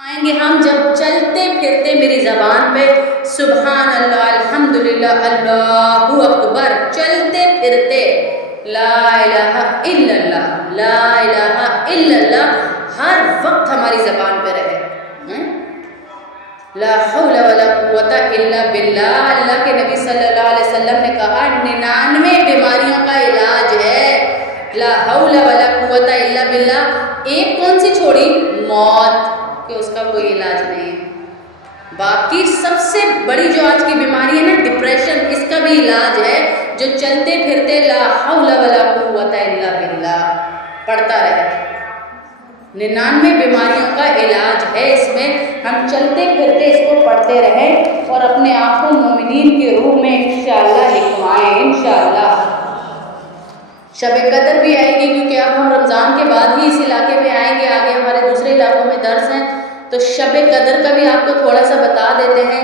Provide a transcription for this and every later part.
آئیں گے ہم جب چلتے پھرتے میری زبان پہ سبحان اللہ الحمدللہ اللہ اکبر، چلتے پھرتے لا الہ الا اللہ لا الہ الا اللہ ہر وقت ہماری زبان پہ رہے۔ لا حول ولا قوت الا باللہ، اللہ کے نبی صلی اللہ علیہ وسلم نے کہا 99 بیماریوں کا علاج ہے لا حول ولا قوت الا باللہ۔ ایک کون سی چھوڑی؟ موت، کہ اس کا کوئی علاج نہیں ہے۔ باقی سب سے بڑی جو آج کی بیماری ہے نا ڈپریشن، اس کا بھی علاج ہے جو چلتے پھرتے لا حول ولا قوت الا باللہ پڑھتا رہے۔ 99 بیماریوں کا علاج ہے اس میں، ہم چلتے پھرتے اس کو پڑھتے رہیں اور اپنے آپ کو مومنین کی روح میں انشاءاللہ لکھوائیں انشاءاللہ۔ شب قدر بھی آئے گی کیونکہ اب ہم رمضان کے بعد ہی اس علاقے میں آئیں گے، آگے ہمارے دوسرے علاقوں میں درس ہیں، تو شب قدر کا بھی آپ کو تھوڑا سا بتا دیتے ہیں۔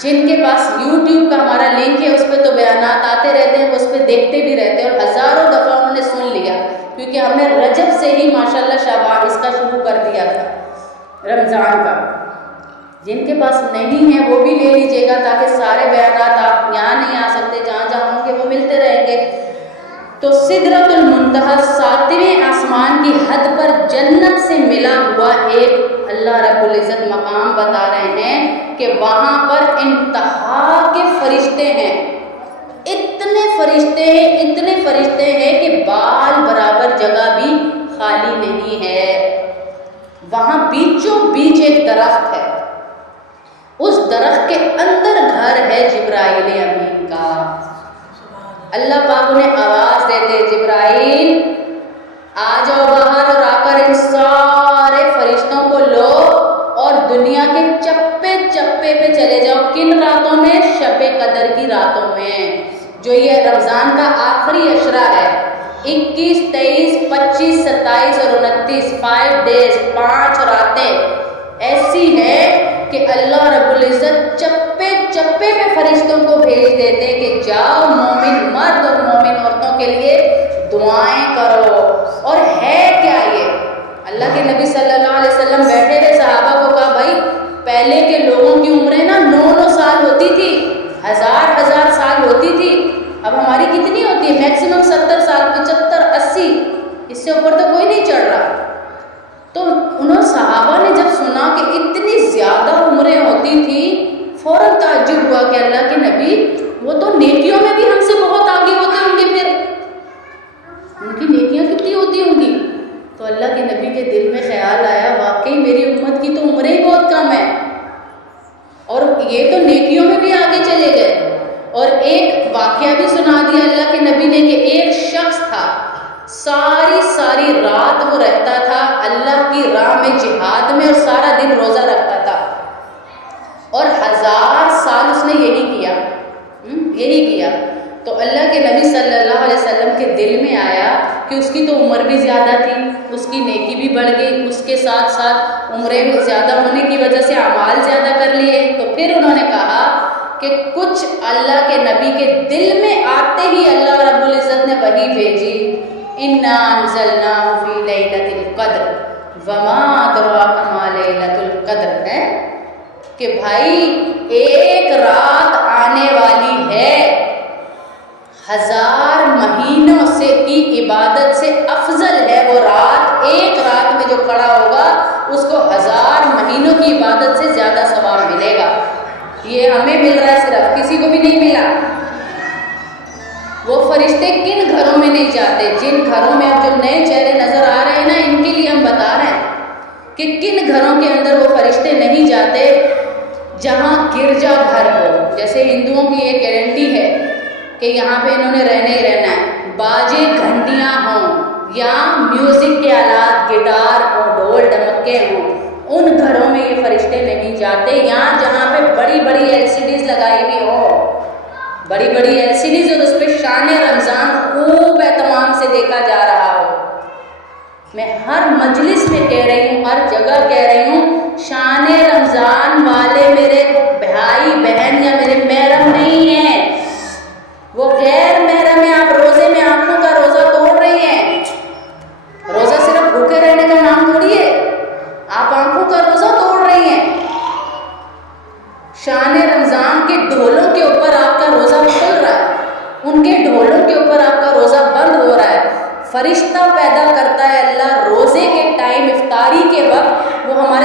جن کے پاس یوٹیوب کا ہمارا لنک ہے اس پہ تو بیانات آتے رہتے ہیں، وہ اس پہ دیکھتے بھی رہتے ہیں اور ہزاروں دفعہ انہوں نے سن لیا، کیونکہ ہم نے رجب سے ہی ماشاءاللہ شعبان اس کا شروع کر دیا تھا رمضان کا۔ جن کے پاس نہیں ہے وہ بھی لے لیجیے گا تاکہ سارے بیانات آپ یہاں نہیں آ سکتے، جہاں جہاں ہوں گے وہ ملتے رہیں گے۔ تو سدرۃ المنتہا 7ویں آسمان کی حد پر جنت سے ملا ہوا ایک اللہ رب العزت مقام بتا رہے ہیں کہ وہاں پر انتہا کے فرشتے ہیں، اتنے فرشتے ہیں کہ بال برابر جگہ بھی خالی نہیں ہے۔ وہاں بیچوں بیچ ایک درخت ہے، اس درخت کے اندر گھر ہے جبرائیل امین کا۔ اللہ پاک انہیں آواز دیتے جبرائیل آ جاؤ باہر اور آ کر ان سارے فرشتوں کو لو اور دنیا کے چپے چپے پہ چلے جاؤ۔ کن راتوں میں؟ شب قدر کی راتوں میں، جو یہ رمضان کا آخری عشرہ ہے، 21، 23، 25، 27 اور 29 5 days 5 راتیں ایسی ہیں کہ اللہ رب العزت چپے چپے پہ فرشتوں کو بھیج دیتے کہ جاؤ مومن مرد اور مومن عورتوں کے لیے دعائیں کرو۔ اور ہے کیا یہ؟ اللہ کے نبی صلی اللہ علیہ وسلم بیٹھے ہوئے صحابہ کو کہا بھائی پہلے کے لوگوں کی عمریں نا 9 سال ہوتی تھی، ہزار سال ہوتی تھی، اب ہماری کتنی ہوتی ہے؟ میکسیمم 70 سال، 75، 80، اس سے اوپر تو کوئی نہیں چڑھ رہا۔ تو انہوں صحابہ نے جب سنا کہ اتنی زیادہ عمریں ہوتی تھی فوراً تعجب ہوا کہ اللہ کے نبی وہ تو نیکیوں میں بھی ہم سے بہت آگے ہوتے ہوں گے، پھر ان کی نیکیاں کتنی ہوتی ہوں گی؟ تو اللہ کے نبی کے دل میں خیال آیا واقعی میری امت کی تو عمریں ہی بہت کم ہیں اور یہ تو نیکیوں میں بھی آگے چلے گئے۔ اور ایک واقعہ بھی سنا دیا اللہ کے نبی نے کہ ایک شخص تھا ساری رات وہ رہتا تھا اللہ کی راہ میں جہاد میں اور سارا دن روزہ رکھتا تھا اور 1000 سال اس نے یہی کیا۔ تو اللہ کے نبی صلی اللہ علیہ وسلم کے دل میں آیا کہ اس کی تو عمر بھی زیادہ تھی، اس کی نیکی بھی بڑھ گئی، اس کے ساتھ ساتھ عمریں زیادہ ہونے کی وجہ سے اعمال زیادہ کر لیے۔ تو پھر انہوں نے کہا کہ کچھ اللہ کے نبی کے دل میں آتے ہی اللہ رب العزت نے وحی بھیجی، اِنَّا أَنزَلْنَاهُ فِي لَيْلَةِ الْقَدْرِ وَمَا أَدْرَاكَ مَا لَيْلَةُ الْقَدْرِ ہے کہ بھائی ایک رات آنے والی ہے 1000 مہینوں سے کی عبادت سے افضل ہے وہ رات، ایک رات میں جو کھڑا ہوگا اس کو 1000 مہینوں کی عبادت سے زیادہ ثواب ملے گا۔ یہ ہمیں مل رہا ہے، صرف کسی کو بھی نہیں ملا۔ وہ فرشتے کن گھروں میں نہیں جاتے؟ جن گھروں میں اب جو نئے چہرے نظر آ رہے ہیں نا ان کے لیے ہم بتا رہے ہیں کہ کن گھروں کے اندر وہ فرشتے نہیں جاتے جہاں گرجا گھر ہو۔ جیسے ہندوؤں کی ایک گارنٹی ہے کہ یہاں پہ انہوں نے رہنا ہی رہنا ہے، باجے گھنٹیاں ہوں یا میوزک کے آلات گٹار ہوں، ڈھول ڈمکے ہوں، ان گھروں میں یہ فرشتے نہیں جاتے۔ یہاں جہاں پہ بڑی بڑی LCDs لگائی ہوئی ہو، بڑی بڑی LCDs اور اس پہ شان رمضان خوب اہتمام سے دیکھا جا رہا ہو، میں ہر مجلس میں کہہ رہی ہوں، ہر جگہ کہہ رہی ہوں، شان رمضان والے میرے بھائی بہن یا میرے محرم نہیں ہیں، وہ غیر محرم ہے۔ آپ روزے میں آنکھوں کا روزہ توڑ رہی ہیں، روزہ صرف بھوکے رہنے کا نام تھوڑی ہے، آپ آنکھوں کا روزہ توڑ رہے فرشتہ پیدا کرتا ہے اللہ روزے کے ٹائم افطاری کے وقت، وہ ہمارے